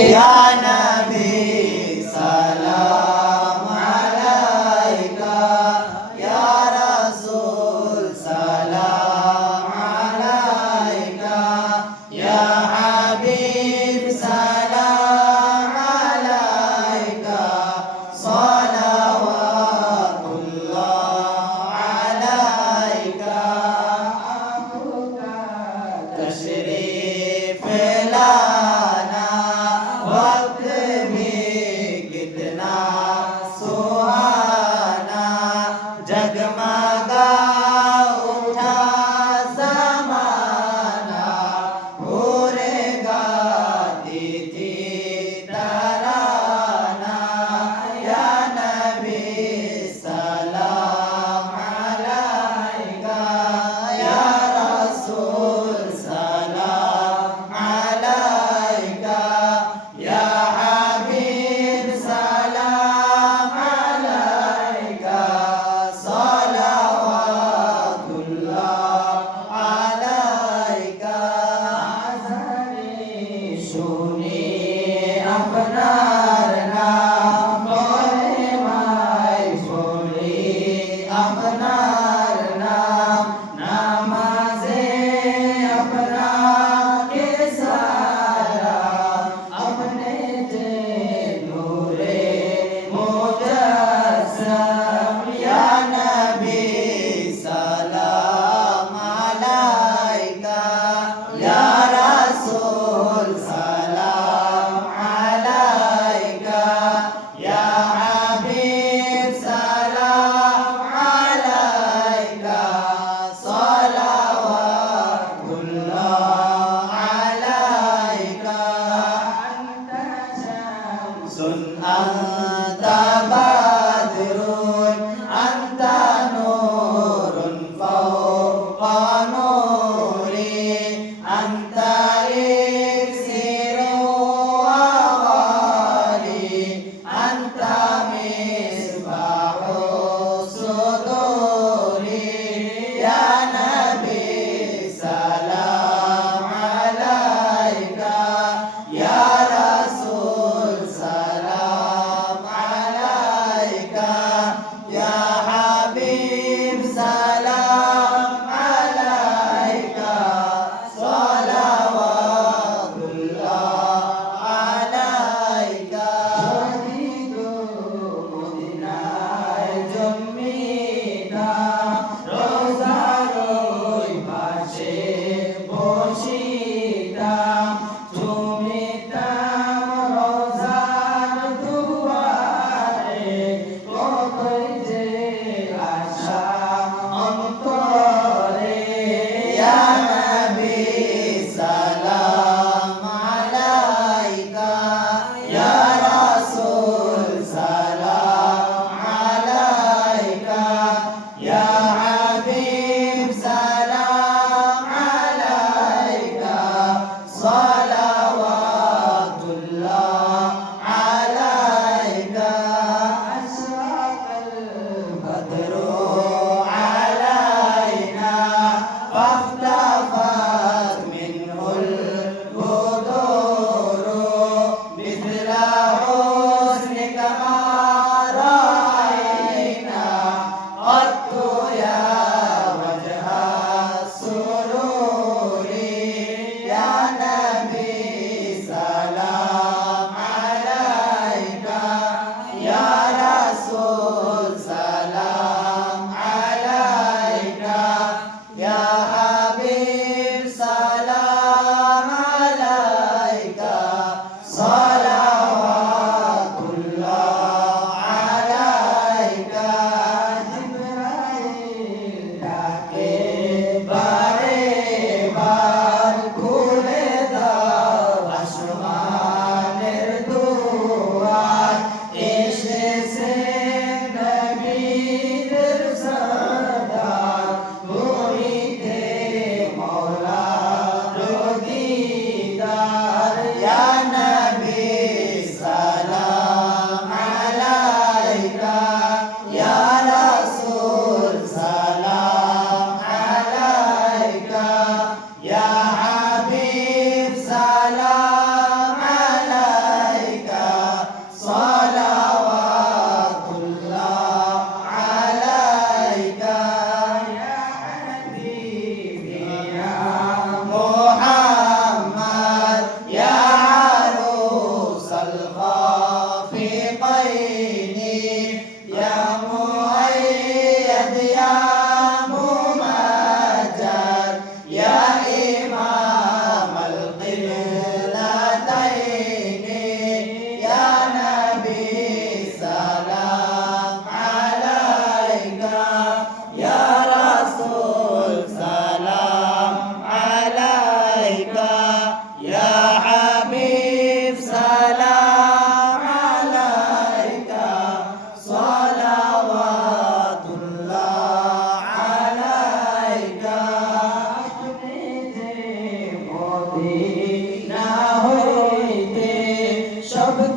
Ya Nabi salam alaika, Ya Rasul salam alaika, Ya Habib salam alaika, salawatullah alaika. तशरीफ लाना वक्त भी कितना सुहाना, जगमगा उठा ज़माना, भोरे गाती थी तराना। या नबी सलाम अलैका, या रसूल सलाम अलैका, या हबीब सलाम अलैका, सलावतुल्लाह अलैका। শুনি আপনার নাম, কলেমায় পড়ি আপনার নাম, নামাজে আপনাকে সালাম, আপনি যে নূরে মুজাসসাম। ইয়া নবী সালাম আলাইকা, ইয়া রাসূল সালাম আলাইকা।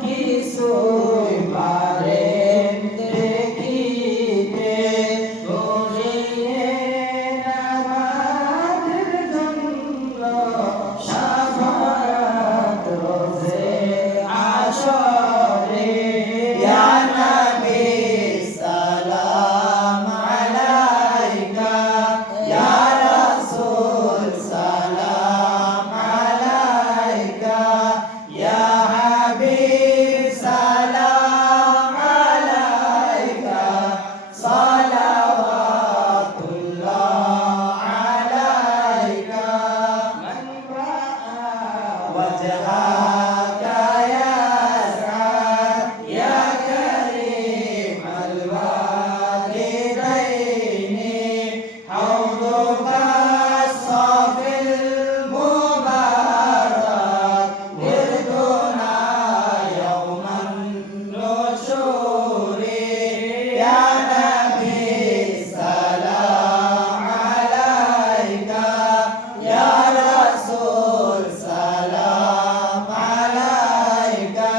কিছুই পারে দেখিতে বুঝিলেন আমাদের জন্য শাফাআত রোজে হাশরে ইয়া নবী সালাম আলাইকা ইয়া রাসূল সালাম আলাইকা ইয়া হাবিব সালাম আলাইকা সালাওয়াতুল্লাহ আলাইকা মান রাআ ওয়াজহাকা ইয়া সা'দ ইয়া কারীম আল ওয়ালিদাইনি হাউদুকা সাফিল মুবারাক wirduna yawman nushuri ya nabi salam alayka ya rasul salam alayka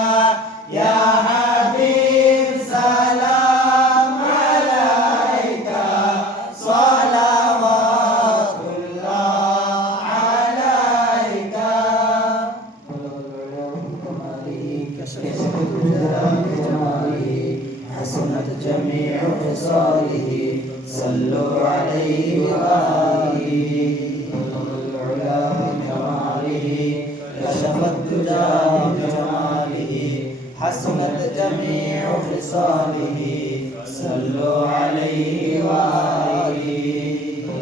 ya habib salam alayka salawatullah alayka حسنت جميع خصاله صلوا عليه وآله بلغ العلا بكماله كشف الدجى بجماله حسنت جميع خصاله صلوا عليه وآله